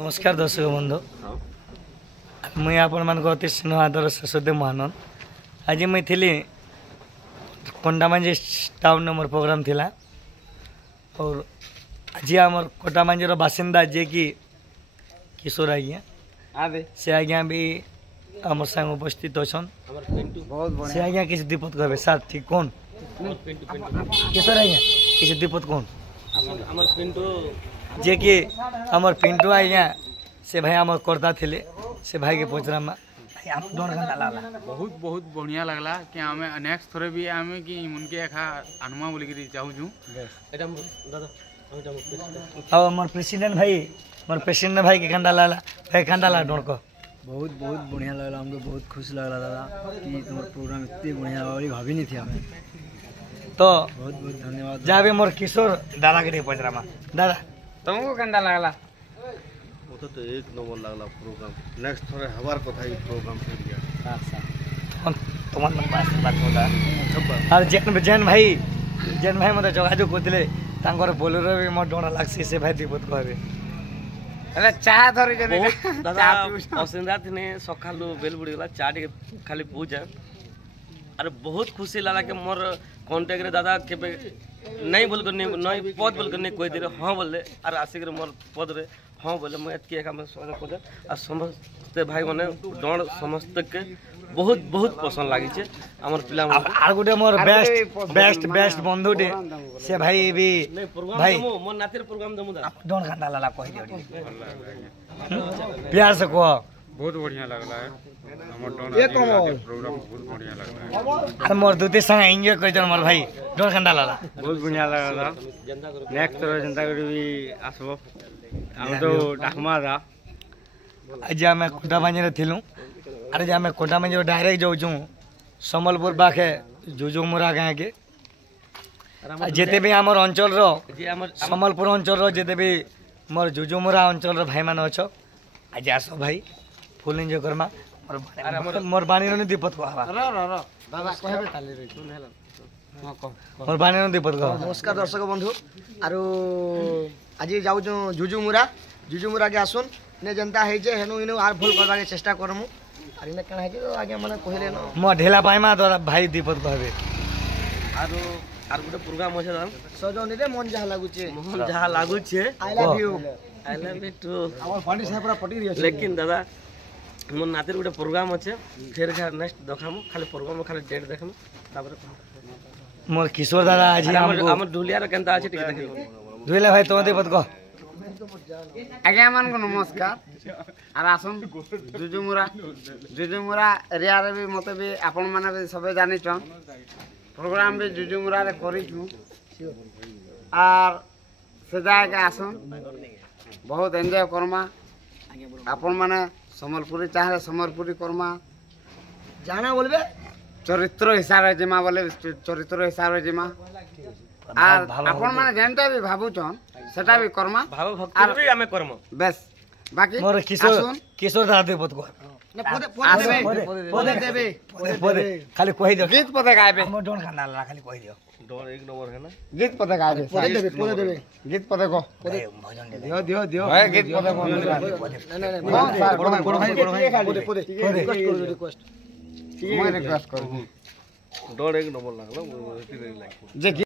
नमस्कार दर्शक बंधु मुई आपण मान अति स्नेह आदर सरस्वती महानंद आज मुई थी कंडामांजी टाउन मोर प्रोग्राम थिला और आज आमर कोटामांजीर बासिंदा जे कि किशोर आज्ञा से आज्ञा भी आम संग उपस्थित अच्छा से आज्ञा किसी दीपत कहे सार ठीक कौन किशोर आज्ञा किसी दीपत कौन जे कि आमर पिंटू आज्ञा से भाई आमर करता थिले से भाई के पचरा में बहुत बहुत बढ़िया लगला कि आमे नेक्स्ट थोड़े भी आमे कि मुनके एखा अनुमा बोली कि चाहू छु अब मोर प्रेसिडेंट भाई के कंदा लाला भाई कंदा ला डोर को बहुत बहुत बढ़िया लगला हमको बहुत खुश लगला दादा कि तुम्हारा प्रोग्राम इतनी बढ़िया और भाभी नहीं थी हमें तो बहुत बहुत धन्यवाद जाबे मोर किशोर दादा के पचरा में दादा तुमको कंदा लगला तो एक नंबर लगला प्रोग्राम नेक्स्ट थोड़े हमार कथा ही प्रोग्राम से गया तुम्हार मन बात होता और जैन भाई मते जोगाजोग करथिले तांकर बोलेरो भी मोर डोरा लागसी से भाई दीपत कहबे अरे चाह धरि जने दादा असिंदात ने सकालू बेल बुड़ी गला चा टे खाली पूजा अरे बहुत खुशी लगा कि मोर कांटेक्ट रे दादा के नहीं बोल कर नहीं पद बोल कर नहीं कोई दे हाँ बोले और आसिक मोर पद रे हाँ बोले मैं एतकी एक स्वागत कर आ समस्त भाई माने डण समस्त के बहुत बहुत पसंद लागी छे हमर पिला आर गुटे मोर बेस्ट बंधु दे से भाई भी भाई मोर नातिर प्रोग्राम दमु दा डोन खाना लाला कह दियो प्यार से कहो बहुत बढ़िया लगला है हमर डोन प्रोग्राम बहुत बढ़िया लगला है अरे मोर दूते संग एंजॉय कर जन मोर भाई डोन खाना लाला बहुत बढ़िया लगला नेक्स्ट थोड़े जनता कर भी आसबो हम तो डाकमा दा आज आमे कोटामांजी रे थिलु अरे जे आमे कोटामांजी डायरेक्ट जाऊ छु समलपुर पाखे जुजुमुरा गाँ के जेते भी हमर अंचल रो समलपुर अंचल रो जेते भी मोर जुजुमुरा अंचल रो भाई माने अछो आज आसो भाई फुल एंजॉय करमा मोर बानी रो दीपत को आवा दादा कहबे ताली रे सुन हेला मोर बानी रो दीपत को नमस्कार दर्शक बंधु आरो आज जाऊ जुजुमुरा के आसुन ने जनता है जे हेनु इनु आर फुल करबा के चेष्टा करमु आर इने कना है जे आगे माने कहले न मो ढेला पाइमा तोरा भाई दीपत कहबे आरो आर गुटे प्रोग्राम अछि दादा सजौनी रे मन जहा लागु छे मोहन जहा लागु छे आई लव यू टू हमर पानी से पूरा पटी रियो लेकिन दादा मोर नातिर गुटे प्रोग्राम अछि फिर नेक्स्ट देखामु खाली प्रोग्राम खाली डेट देखमु तापर मोर किशोर दादा आज हमर ढुलिया रे केनता अछि ठीक देखियो धुइले भाई तो दीपत को आज्ञा मान को नमस्कार आर आसन जुजुमुरा एरिया रे भी मते भी आपण माने भी सबे जानि छन प्रोग्राम भी जुजुमुरा रे करि छु आर सदा के आसन बहुत एंजॉय करमा आपण माने समलपुरी चाहे समलपुरी करमा जाना बोलबे चरित्र हिसाब रे जमा बोले चरित्र हिसाब रे जमा आर आपण माने जेनता भी भाबु छन सेटा भी करमा भाव भक्ति भी हमें करम बस बाकी मोर किशोर दादा दीपत को ने पदे देबे खाली कहि दियो गीत पदे गाइबे हमर डोन खाना लाला खाली कहि दियो डोर एक नंबर है ना गीत पदे गाइबे पदे देबे गीत पदे को भजन दे दियो है गीत पदे को नहीं बड़ भाई पदे रिक्वेस्ट मैं रिक्वेस्ट करू डोर एक नंबर लगला जे